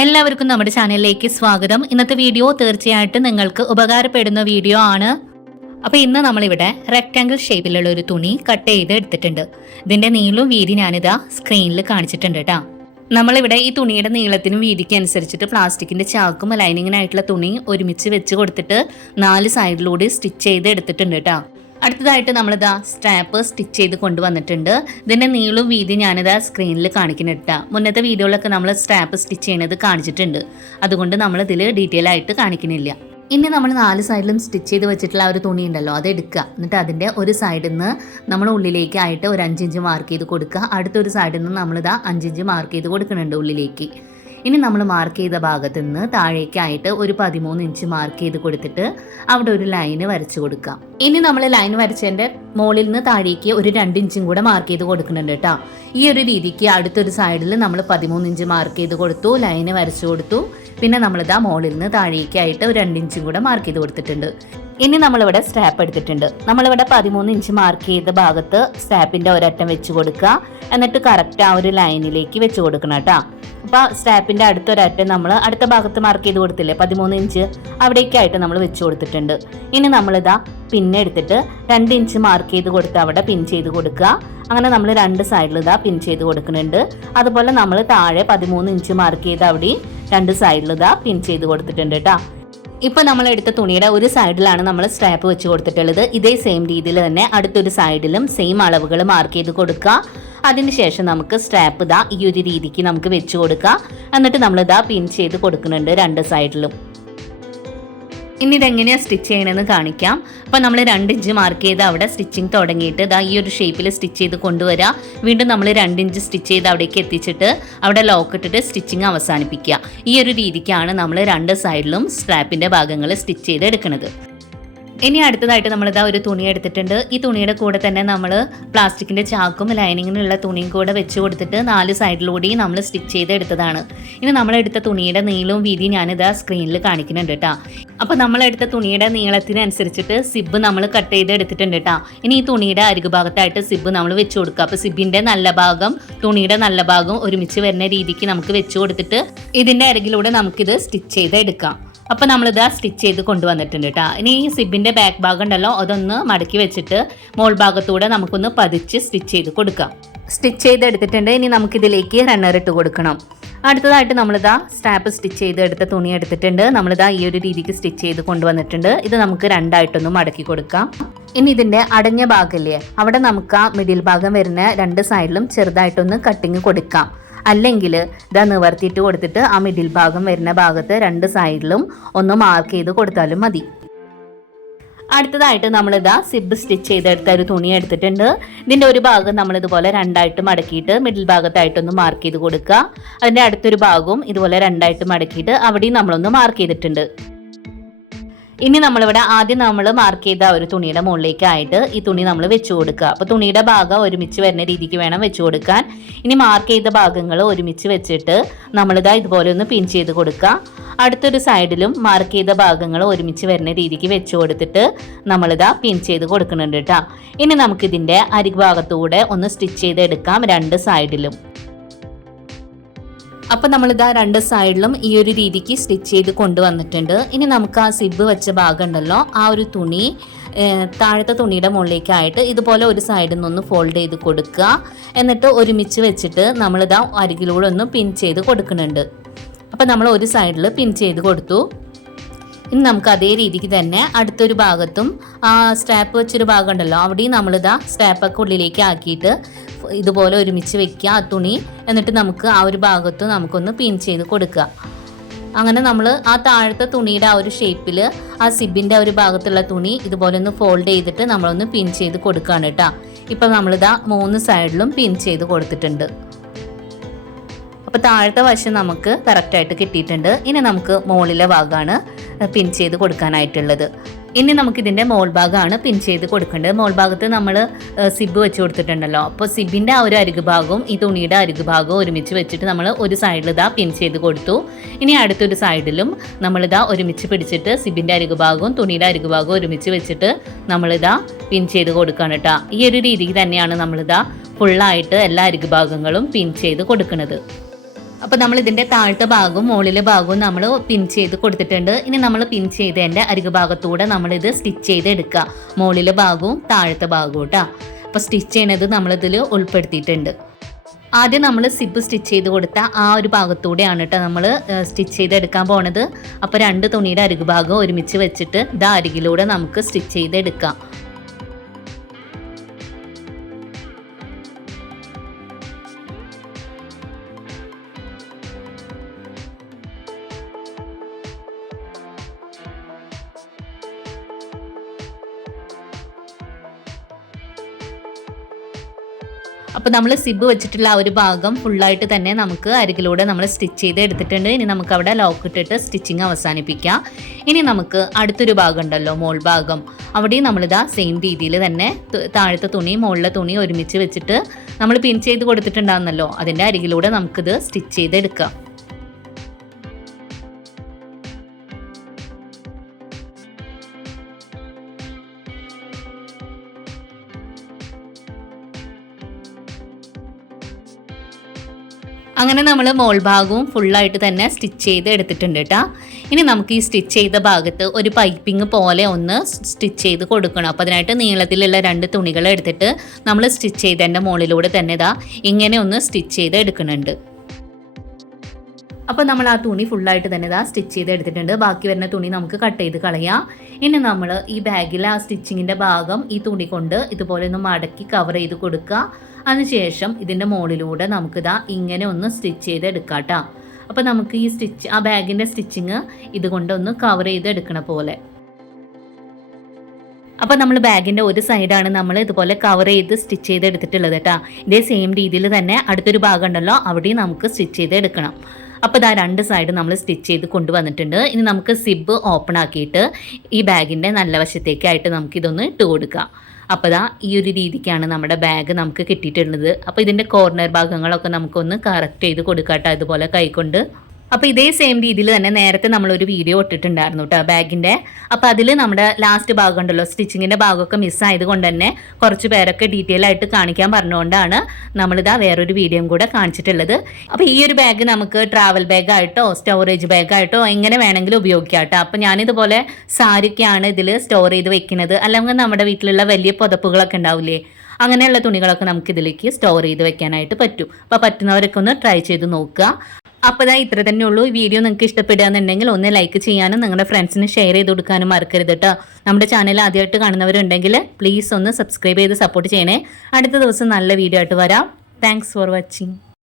എല്ലാവർക്കും നമ്മുടെ ചാനലിലേക്ക് സ്വാഗതം. ഇന്നത്തെ വീഡിയോ തീർച്ചയായിട്ടും നിങ്ങൾക്ക് ഉപകാരപ്പെടുന്ന വീഡിയോ ആണ്. അപ്പോൾ ഇന്ന് നമ്മളിവിടെ റെക്ടാങ്കിൾ ഷേപ്പിലുള്ള ഒരു തുണി കട്ട് ചെയ്ത് എടുത്തിട്ടുണ്ട്. ഇതിന്റെ നീളവും വീതി ഞാനിതാ സ്ക്രീനിൽ കാണിച്ചിട്ടുണ്ട് കേട്ടോ. നമ്മളിവിടെ ഈ തുണിയുടെ നീളത്തിനും വീതിക്കും അനുസരിച്ചിട്ട് പ്ലാസ്റ്റിക്കിന്റെ ചാക്കും ലൈനിങ്ങിനായിട്ടുള്ള തുണി ഒരുമിച്ച് വെച്ച് കൊടുത്തിട്ട് 4 സൈഡിലൂടെ സ്റ്റിച്ച് ചെയ്ത് എടുത്തിട്ടുണ്ട് കേട്ടോ. അടുത്തതായിട്ട് നമ്മളിതാ സ്ട്രാപ്പ് സ്റ്റിച്ച് ചെയ്ത് കൊണ്ടുവന്നിട്ടുണ്ട്. ഇതിൻ്റെ നീളവും വീതി ഞാനിതാ സ്ക്രീനിൽ കാണിക്കുന്നിട്ടാ. മുന്നത്തെ വീഡിയോയിലൊക്കെ നമ്മൾ സ്ട്രാപ്പ് സ്റ്റിച്ച് ചെയ്യുന്നത് കാണിച്ചിട്ടുണ്ട്, അതുകൊണ്ട് നമ്മളിതിൽ ഡീറ്റെയിൽ ആയിട്ട് കാണിക്കുന്നില്ല. ഇനി നമ്മൾ 4 സൈഡിലും സ്റ്റിച്ച് ചെയ്ത് വെച്ചിട്ടുള്ള ഒരു തുണി ഉണ്ടല്ലോ, അത് എടുക്കുക. എന്നിട്ട് അതിൻ്റെ ഒരു സൈഡിൽ നിന്ന് നമ്മൾ ഉള്ളിലേക്കായിട്ട് ഒരു 5 ഇഞ്ച് മാർക്ക് ചെയ്ത് കൊടുക്കുക. അടുത്തൊരു സൈഡിൽ നിന്ന് നമ്മളിതാ 5 ഇഞ്ച് മാർക്ക് ചെയ്ത് കൊടുക്കുന്നുണ്ട് ഉള്ളിലേക്ക്. ഇനി നമ്മൾ മാർക്ക് ചെയ്ത ഭാഗത്ത് നിന്ന് താഴേക്കായിട്ട് ഒരു 13 ഇഞ്ച് മാർക്ക് ചെയ്ത് കൊടുത്തിട്ട് അവിടെ ഒരു ലൈന് വരച്ചു കൊടുക്കാം. ഇനി നമ്മൾ ലൈൻ വരച്ചതിൻ്റെ മുകളിൽ നിന്ന് താഴേക്ക് ഒരു 2 ഇഞ്ചും കൂടെ മാർക്ക് ചെയ്ത് കൊടുക്കുന്നുണ്ട് കേട്ടോ. ഈ ഒരു രീതിക്ക് അടുത്തൊരു സൈഡിൽ നമ്മൾ 13 ഇഞ്ച് മാർക്ക് ചെയ്ത് കൊടുത്തു, ലൈന് വരച്ചു കൊടുത്തു. പിന്നെ നമ്മളിതാ മുകളിൽ നിന്ന് താഴേക്കായിട്ട് ഒരു 2 ഇഞ്ചും കൂടെ മാർക്ക് ചെയ്ത് കൊടുത്തിട്ടുണ്ട്. ഇനി നമ്മളിവിടെ സ്ട്രാപ്പ് എടുത്തിട്ടുണ്ട്. നമ്മളിവിടെ 13 ഇഞ്ച് മാർക്ക് ചെയ്ത ഭാഗത്ത് സ്ട്രാപ്പിൻ്റെ ഒരറ്റം വെച്ച് കൊടുക്കുക. എന്നിട്ട് കറക്റ്റ് ആ ഒരു ലൈനിലേക്ക് വെച്ച് കൊടുക്കണം കേട്ടോ. അപ്പോൾ സ്ട്രാപ്പിൻ്റെ അടുത്തൊരറ്റം നമ്മൾ അടുത്ത ഭാഗത്ത് മാർക്ക് ചെയ്ത് കൊടുത്തില്ലേ 13 ഇഞ്ച്, അവിടേക്കായിട്ട് നമ്മൾ വെച്ച് കൊടുത്തിട്ടുണ്ട്. ഇനി നമ്മളിതാ പിന്നെ എടുത്തിട്ട് 2 ഇഞ്ച് മാർക്ക് ചെയ്ത് കൊടുത്ത് അവിടെ പിൻ ചെയ്ത് കൊടുക്കുക. അങ്ങനെ നമ്മൾ 2 സൈഡിൽ ഇതാ പിൻ ചെയ്ത് കൊടുക്കുന്നുണ്ട്. അതുപോലെ നമ്മൾ താഴെ 13 ഇഞ്ച് മാർക്ക് ചെയ്ത് അവിടെ 2 സൈഡിൽ ഇതാ പിൻ ചെയ്ത് കൊടുത്തിട്ടുണ്ട് കേട്ടോ. ഇപ്പോൾ നമ്മൾ എടുത്ത തുണിയുടെ ഒരു സൈഡിലാണ് നമ്മൾ സ്ട്രാപ്പ് വെച്ച് കൊടുത്തിട്ടുള്ളത്. ഇതേ സെയിം രീതിയിൽ തന്നെ അടുത്തൊരു സൈഡിലും സെയിം അളവുകൾ മാർക്ക് ചെയ്ത് കൊടുക്കുക. അതിനുശേഷം നമുക്ക് സ്ട്രാപ്പ് ഇതാ ഈ ഒരു രീതിക്ക് നമുക്ക് വെച്ച് കൊടുക്കുക. എന്നിട്ട് നമ്മളിതാ പിൻ ചെയ്ത് കൊടുക്കുന്നുണ്ട് 2 സൈഡിലും. ഇനി ഇതെങ്ങനെയാണ് സ്റ്റിച്ച് ചെയ്യണമെന്ന് കാണിക്കാം. അപ്പോൾ നമ്മൾ 2 ഇഞ്ച് മാർക്ക് ചെയ്ത് അവിടെ സ്റ്റിച്ചിങ് തുടങ്ങിയിട്ട് ഇതാ ഈ ഒരു ഷേപ്പിൽ സ്റ്റിച്ച് ചെയ്ത് കൊണ്ടുവരിക. വീണ്ടും നമ്മൾ 2 ഇഞ്ച് സ്റ്റിച്ച് ചെയ്ത് അവിടേക്ക് എത്തിച്ചിട്ട് അവിടെ ലോക്ക് ഇട്ടിട്ട് സ്റ്റിച്ചിങ് അവസാനിപ്പിക്കുക. ഈ ഒരു രീതിക്കാണ് നമ്മൾ 2 സൈഡിലും സ്ട്രാപ്പിൻ്റെ ഭാഗങ്ങൾ സ്റ്റിച്ച് ചെയ്ത് എടുക്കുന്നത്. ഇനി അടുത്തതായിട്ട് നമ്മളിതാ ഒരു തുണി എടുത്തിട്ടുണ്ട്. ഈ തുണിയുടെ കൂടെ തന്നെ നമ്മൾ പ്ലാസ്റ്റിക്കിൻ്റെ ചാക്കും ലൈനിങ്ങിനുള്ള തുണിയും കൂടെ വെച്ച് കൊടുത്തിട്ട് 4 സൈഡിലൂടെയും നമ്മൾ സ്റ്റിച്ച് ചെയ്ത് എടുത്തതാണ്. ഇനി നമ്മളെടുത്ത തുണിയുടെ നീളവും വീതിയും ഞാനിതാ സ്ക്രീനിൽ കാണിക്കുന്നുണ്ട് കേട്ടോ. അപ്പോൾ നമ്മളെടുത്ത തുണിയുടെ നീളത്തിനനുസരിച്ചിട്ട് സിബ് നമ്മൾ കട്ട് ചെയ്ത് എടുത്തിട്ടുണ്ട് കേട്ടോ. ഇനി ഈ തുണിയുടെ അരികു ഭാഗത്തായിട്ട് സിബ് നമ്മൾ വെച്ച് കൊടുക്കുക. അപ്പോൾ സിബിൻ്റെ നല്ല ഭാഗം തുണിയുടെ നല്ല ഭാഗം ഒരുമിച്ച് വരുന്ന രീതിക്ക് നമുക്ക് വെച്ച് കൊടുത്തിട്ട് ഇതിൻ്റെ അരികിലൂടെ നമുക്കിത് സ്റ്റിച്ച് ചെയ്ത് എടുക്കാം. അപ്പോൾ നമ്മളിത് സ്റ്റിച്ച് ചെയ്ത് കൊണ്ടുവന്നിട്ടുണ്ട് കേട്ടോ. ഇനി ഈ സിബിൻ്റെ ബാക്ക് ഭാഗം ഉണ്ടല്ലോ, അതൊന്ന് മടക്കി വെച്ചിട്ട് മോൾ ഭാഗത്തൂടെ നമുക്കൊന്ന് പതിച്ച് സ്റ്റിച്ച് ചെയ്ത് കൊടുക്കാം. സ്റ്റിച്ച് ചെയ്തെടുത്തിട്ടുണ്ട്. ഇനി നമുക്കിതിലേക്ക് റണ്ണർ ഇട്ട് കൊടുക്കണം. അടുത്തതായിട്ട് നമ്മളിതാ സ്ട്രാപ്പ് സ്റ്റിച്ച് ചെയ്തെടുത്ത തുണി എടുത്തിട്ടുണ്ട്. നമ്മളിതാ ഈ ഒരു രീതിക്ക് സ്റ്റിച്ച് ചെയ്ത് കൊണ്ടുവന്നിട്ടുണ്ട്. ഇത് നമുക്ക് 2ആയിട്ടൊന്ന് മടക്കി കൊടുക്കാം. ഇനി ഇതിൻ്റെ അടഞ്ഞ ഭാഗമില്ലേ, അവിടെ നമുക്ക് ആ മിഡിൽ ഭാഗം വരുന്ന 2 സൈഡിലും ചെറുതായിട്ടൊന്ന് കട്ടിങ് കൊടുക്കാം. അല്ലെങ്കിൽ ഇതാ നിവർത്തിയിട്ട് കൊടുത്തിട്ട് ആ മിഡിൽ ഭാഗം വരുന്ന ഭാഗത്ത് 2 സൈഡിലും ഒന്ന് മാർക്ക് ചെയ്ത് കൊടുത്താലും മതി. അടുത്തതായിട്ട് നമ്മളിതാ സിബ് സ്റ്റിച്ച് ചെയ്തെടുത്ത ഒരു തുണി എടുത്തിട്ടുണ്ട്. ഇതിൻ്റെ ഒരു ഭാഗം നമ്മളിതുപോലെ 2ആയിട്ട് മടക്കിയിട്ട് മിഡിൽ ഭാഗത്തായിട്ടൊന്ന് മാർക്ക് ചെയ്ത് കൊടുക്കുക. അതിൻ്റെ അടുത്തൊരു ഭാഗവും ഇതുപോലെ 2ആയിട്ട് മടക്കിയിട്ട് അവിടെയും നമ്മളൊന്ന് മാർക്ക് ചെയ്തിട്ടുണ്ട്. ഇനി നമ്മളിവിടെ ആദ്യം നമ്മൾ മാർക്ക് ചെയ്ത ഒരു തുണിയുടെ മുകളിലേക്കായിട്ട് ഈ തുണി നമ്മൾ വെച്ച് കൊടുക്കുക. അപ്പോൾ തുണിയുടെ ഭാഗം ഒരുമിച്ച് വരുന്ന രീതിക്ക് വേണം വെച്ച് കൊടുക്കാൻ. ഇനി മാർക്ക് ചെയ്ത ഭാഗങ്ങൾ ഒരുമിച്ച് വെച്ചിട്ട് നമ്മളിതാ ഇതുപോലെ ഒന്ന് പിൻ ചെയ്ത് കൊടുക്കുക. അടുത്തൊരു സൈഡിലും മാർക്ക് ചെയ്ത ഭാഗങ്ങൾ ഒരുമിച്ച് വരുന്ന രീതിക്ക് വെച്ച് കൊടുത്തിട്ട് നമ്മളിതാ പിൻ ചെയ്ത് കൊടുക്കുന്നുണ്ട് കേട്ടോ. ഇനി നമുക്കിതിൻ്റെ അരിഭാഗത്തൂടെ ഒന്ന് സ്റ്റിച്ച് ചെയ്തെടുക്കാം 2 സൈഡിലും. അപ്പോൾ നമ്മളിതാ 2 സൈഡിലും ഈ ഒരു രീതിക്ക് സ്റ്റിച്ച് ചെയ്ത് കൊണ്ടുവന്നിട്ടുണ്ട്. ഇനി നമുക്ക് ആ സിബ് വെച്ച ഭാഗം ഉണ്ടല്ലോ, ആ ഒരു തുണി താഴത്തെ തുണിയുടെ മുകളിലേക്കായിട്ട് ഇതുപോലെ ഒരു സൈഡിൽ നിന്നൊന്ന് ഫോൾഡ് ചെയ്ത് കൊടുക്കുക. എന്നിട്ട് ഒരുമിച്ച് വെച്ചിട്ട് നമ്മളിതാ അരികിലൂടെ ഒന്ന് പിൻ ചെയ്ത് കൊടുക്കുന്നുണ്ട്. അപ്പോൾ നമ്മൾ ഒരു സൈഡിൽ പിൻ ചെയ്ത് കൊടുത്തു. ഇനി നമുക്ക് അതേ രീതിക്ക് തന്നെ അടുത്തൊരു ഭാഗത്തും ആ സ്ട്രാപ്പ് വെച്ചൊരു ഭാഗം ഉണ്ടല്ലോ, അവിടെയും നമ്മളിതാ സ്ട്രാപ്പൊക്കെ ഉള്ളിലേക്ക് ആക്കിയിട്ട് ഇതുപോലെ ഒരുമിച്ച് വെക്കുക ആ തുണി. എന്നിട്ട് നമുക്ക് ആ ഒരു ഭാഗത്ത് നമുക്കൊന്ന് പിൻ ചെയ്ത് കൊടുക്കുക. അങ്ങനെ നമ്മൾ ആ താഴത്തെ തുണിയുടെ ആ ഒരു ഷേപ്പിൽ ആ സിബിൻ്റെ ഒരു ഭാഗത്തുള്ള തുണി ഇതുപോലെ ഒന്ന് ഫോൾഡ് ചെയ്തിട്ട് നമ്മളൊന്ന് പിൻ ചെയ്ത് കൊടുക്കുകയാണ് കേട്ടോ. ഇപ്പം നമ്മളിതാ 3 സൈഡിലും പിൻ ചെയ്ത് കൊടുത്തിട്ടുണ്ട്. അപ്പോൾ താഴത്തെ വശം നമുക്ക് കറക്റ്റായിട്ട് കിട്ടിയിട്ടുണ്ട്. ഇനി നമുക്ക് മുകളിലെ ഭാഗമാണ് പിൻ ചെയ്ത് കൊടുക്കാനായിട്ടുള്ളത്. ഇനി നമുക്കിതിൻ്റെ മോൾ ഭാഗമാണ് പിൻ ചെയ്ത് കൊടുക്കേണ്ടത്. മോൾ ഭാഗത്ത് നമ്മൾ സിബ് വെച്ച് കൊടുത്തിട്ടുണ്ടല്ലോ, അപ്പോൾ സിബിൻ്റെ ആ ഒരു അരികു ഭാഗവും ഈ തുണിയുടെ അരികു ഭാഗവും ഒരുമിച്ച് വെച്ചിട്ട് നമ്മൾ ഒരു സൈഡിൽ ഇതാ പിൻ ചെയ്ത് കൊടുത്തു. ഇനി അടുത്തൊരു സൈഡിലും നമ്മളിതാ ഒരുമിച്ച് പിടിച്ചിട്ട് സിബിൻ്റെ അരികു ഭാഗവും തുണിയുടെ അരികു ഭാഗവും ഒരുമിച്ച് വെച്ചിട്ട് നമ്മളിതാ പിൻ ചെയ്ത് കൊടുക്കുകയാണ് കേട്ടോ. ഈ ഒരു രീതിക്ക് തന്നെയാണ് നമ്മളിതാ ഫുള്ളായിട്ട് എല്ലാ അരികു ഭാഗങ്ങളും പിൻ ചെയ്ത് കൊടുക്കുന്നത്. അപ്പോൾ നമ്മൾ ഇതിൻ്റെ താഴത്തെ ഭാഗവും മുകളിലെ ഭാഗവും നമ്മൾ പിൻ ചെയ്ത് കൊടുത്തിട്ടുണ്ട്. ഇനി നമ്മൾ പിൻ ചെയ്തതിൻ്റെ അരികു ഭാഗത്തൂടെ നമ്മളിത് സ്റ്റിച്ച് ചെയ്ത് എടുക്കുക. മുകളിലെ ഭാഗവും താഴത്തെ ഭാഗവും കേട്ടോ. അപ്പോൾ സ്റ്റിച്ച് ചെയ്യണത് നമ്മളിതിൽ ഉൾപ്പെടുത്തിയിട്ടുണ്ട്. ആദ്യം നമ്മൾ സിബ് സ്റ്റിച്ച് ചെയ്ത് കൊടുത്ത ആ ഒരു ഭാഗത്തൂടെയാണ് കേട്ടോ നമ്മൾ സ്റ്റിച്ച് ചെയ്തെടുക്കാൻ പോണത്. അപ്പോൾ 2 തുണിയുടെ അരികു ഭാഗം ഒരുമിച്ച് വെച്ചിട്ട് ഇതാ അരികിലൂടെ നമുക്ക് സ്റ്റിച്ച് ചെയ്തെടുക്കാം. അപ്പോൾ നമ്മൾ സിബ് വെച്ചിട്ടുള്ള ആ ഒരു ഭാഗം ഫുള്ളായിട്ട് തന്നെ നമുക്ക് അരികിലൂടെ നമ്മൾ സ്റ്റിച്ച് ചെയ്ത് എടുത്തിട്ടുണ്ട്. ഇനി നമുക്ക് അവിടെ ലോക്ക് ഇട്ടിട്ട് സ്റ്റിച്ചിങ് അവസാനിപ്പിക്കാം. ഇനി നമുക്ക് അടുത്തൊരു ഭാഗം ഉണ്ടല്ലോ, മോൾ ഭാഗം, അവിടെയും നമ്മളിതാ സെയിം രീതിയിൽ തന്നെ താഴത്തെ തുണി മുകളിലെ തുണി ഒരുമിച്ച് വെച്ചിട്ട് നമ്മൾ പിൻ ചെയ്ത് കൊടുത്തിട്ടുണ്ടാകുന്നല്ലോ, അതിൻ്റെ അരികിലൂടെ നമുക്കിത് സ്റ്റിച്ച് ചെയ്തെടുക്കാം. അങ്ങനെ നമ്മൾ മോൾ ഭാഗവും ഫുള്ളായിട്ട് തന്നെ സ്റ്റിച്ച് ചെയ്ത് എടുത്തിട്ടുണ്ട് കേട്ടോ. ഇനി നമുക്ക് ഈ സ്റ്റിച്ച് ചെയ്ത ഭാഗത്ത് ഒരു പൈപ്പിംഗ് പോലെ ഒന്ന് സ്റ്റിച്ച് ചെയ്ത് കൊടുക്കണം. അപ്പോൾ അതിനായിട്ട് നീളത്തിലുള്ള 2 തുണികൾ എടുത്തിട്ട് നമ്മൾ സ്റ്റിച്ച് ചെയ്തതിൻ്റെ മുകളിലൂടെ തന്നെ ഇതാ ഇങ്ങനെ ഒന്ന് സ്റ്റിച്ച് ചെയ്ത് എടുക്കുന്നുണ്ട്. അപ്പോൾ നമ്മൾ ആ തുണി ഫുള്ളായിട്ട് തന്നെ ഇതാ സ്റ്റിച്ച് ചെയ്ത് എടുത്തിട്ടുണ്ട്. ബാക്കി വരുന്ന തുണി നമുക്ക് കട്ട് ചെയ്ത് കളയാം. ഇനി നമ്മൾ ഈ ബാഗിലെ ആ സ്റ്റിച്ചിങ്ങിൻ്റെ ഭാഗം ഈ തുണി കൊണ്ട് ഇതുപോലെ ഒന്ന് മടക്കി കവർ ചെയ്ത് കൊടുക്കുക. അതിനുശേഷം ഇതിൻ്റെ മുകളിലൂടെ നമുക്കിതാ ഇങ്ങനെ ഒന്ന് സ്റ്റിച്ച് ചെയ്ത് എടുക്കാം കേട്ടോ. അപ്പോൾ നമുക്ക് ഈ ആ ബാഗിൻ്റെ സ്റ്റിച്ചിങ് ഇതുകൊണ്ടൊന്ന് കവർ ചെയ്ത് എടുക്കണ പോലെ. അപ്പോൾ നമ്മൾ ബാഗിൻ്റെ ഒരു സൈഡാണ് നമ്മൾ ഇതുപോലെ കവർ ചെയ്ത് സ്റ്റിച്ച് ചെയ്ത് എടുത്തിട്ടുള്ളത് കേട്ടോ. ഇതേ സെയിം രീതിയിൽ തന്നെ അടുത്തൊരു ഭാഗം ഉണ്ടല്ലോ, അവിടെയും നമുക്ക് സ്റ്റിച്ച് ചെയ്ത് എടുക്കണം. അപ്പോൾ ഇതാ 2 സൈഡ് നമ്മൾ സ്റ്റിച്ച് ചെയ്ത് കൊണ്ടുവന്നിട്ടുണ്ട്. ഇനി നമുക്ക് സിബ് ഓപ്പൺ ആക്കിയിട്ട് ഈ ബാഗിൻ്റെ നല്ല വശത്തേക്കായിട്ട് നമുക്കിതൊന്ന് ഇട്ട് കൊടുക്കാം. അപ്പോൾ ഇതാ ഈ ഒരു രീതിക്കാണ് നമ്മുടെ ബാഗ് നമുക്ക് കിട്ടിയിട്ടുള്ളത്. അപ്പോൾ ഇതിൻ്റെ കോർണർ ഭാഗങ്ങളൊക്കെ നമുക്കൊന്ന് കറക്റ്റ് ചെയ്ത് കൊടുക്കാം കേട്ടോ, ഇതുപോലെ കൈകൊണ്ട്. അപ്പോൾ ഇതേ സെയിം രീതിയിൽ തന്നെ നേരത്തെ നമ്മളൊരു വീഡിയോ ഇട്ടിട്ടുണ്ടായിരുന്നു കേട്ടോ ബാഗിൻ്റെ. അപ്പോൾ അതിൽ നമ്മുടെ ലാസ്റ്റ് ഭാഗം ഉണ്ടല്ലോ, സ്റ്റിച്ചിങ്ങിൻ്റെ ഭാഗമൊക്കെ മിസ്സായത് കൊണ്ട് തന്നെ കുറച്ച് പേരൊക്കെ ഡീറ്റെയിൽ ആയിട്ട് കാണിക്കാൻ പറഞ്ഞുകൊണ്ടാണ് നമ്മളിതാ വേറൊരു വീഡിയോയും കൂടെ കാണിച്ചിട്ടുള്ളത്. അപ്പോൾ ഈ ഒരു ബാഗ് നമുക്ക് ട്രാവൽ ബാഗായിട്ടോ സ്റ്റോറേജ് ബാഗായിട്ടോ എങ്ങനെ വേണമെങ്കിലും ഉപയോഗിക്കാം കേട്ടോ. അപ്പോൾ ഞാനിതുപോലെ സാരിയൊക്കെയാണ് ഇതിൽ സ്റ്റോർ ചെയ്ത് വെക്കുന്നത്. അല്ലെങ്കിൽ നമ്മുടെ വീട്ടിലുള്ള വലിയ പുതപ്പുകളൊക്കെ ഉണ്ടാവില്ലേ, അങ്ങനെയുള്ള തുണികളൊക്കെ നമുക്കിതിലേക്ക് സ്റ്റോർ ചെയ്ത് വെക്കാനായിട്ട് പറ്റും. അപ്പോൾ പറ്റുന്നവരൊക്കെ ഒന്ന് ട്രൈ ചെയ്ത് നോക്കുക. അപ്പോൾ ഇതാ ഇത്ര തന്നെ ഉള്ളൂ. ഈ വീഡിയോ നിങ്ങൾക്ക് ഇഷ്ടപ്പെടുകയെന്നുണ്ടെങ്കിൽ ഒന്ന് ലൈക്ക് ചെയ്യാനും നിങ്ങളുടെ ഫ്രണ്ട്സിന് ഷെയർ ചെയ്ത് കൊടുക്കാനും മറക്കരുത് കേട്ടോ. നമ്മുടെ ചാനൽ ആദ്യമായിട്ട് കാണുന്നവരുണ്ടെങ്കിൽ പ്ലീസ് ഒന്ന് സബ്സ്ക്രൈബ് ചെയ്ത് സപ്പോർട്ട് ചെയ്യണേ. അടുത്ത ദിവസം നല്ല വീഡിയോ ആയിട്ട് വരാം. Thanks for watching.